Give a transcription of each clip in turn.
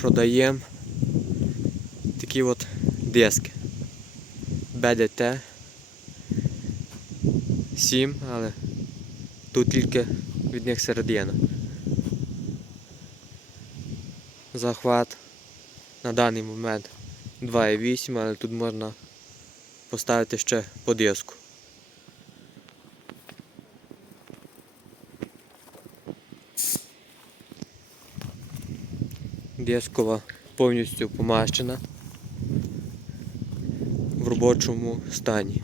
продаємо такі от диски. БДТ 7, але тут тільки від них середина. Захват на даний момент 2,8, але тут можна поставити ще по диску. Дискова повністю помащена в робочому стані.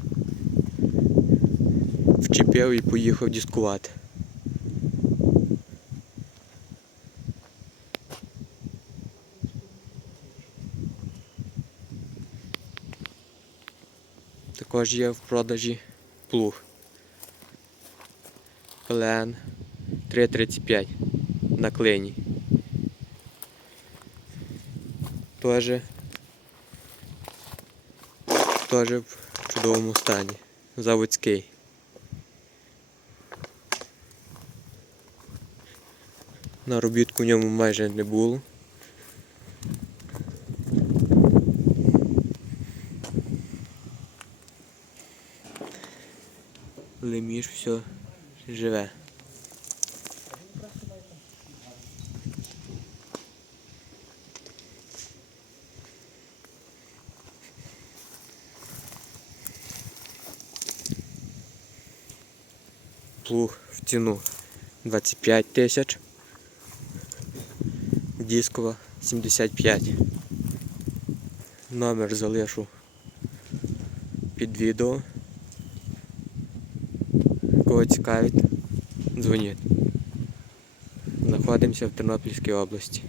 Вчепив і поїхав дискувати. Також є в продажі плуг. ПЛН 335 на клині. Тоже, тоже в чудовому стані. Заводський. Наробітку в ньому майже не було. Леміш все живе. Плуг в ціну 25 тисяч. Дискова 75. Номер залишу під відео. Кого цікавить, дзвоніть. Знаходимося в Тернопільській області.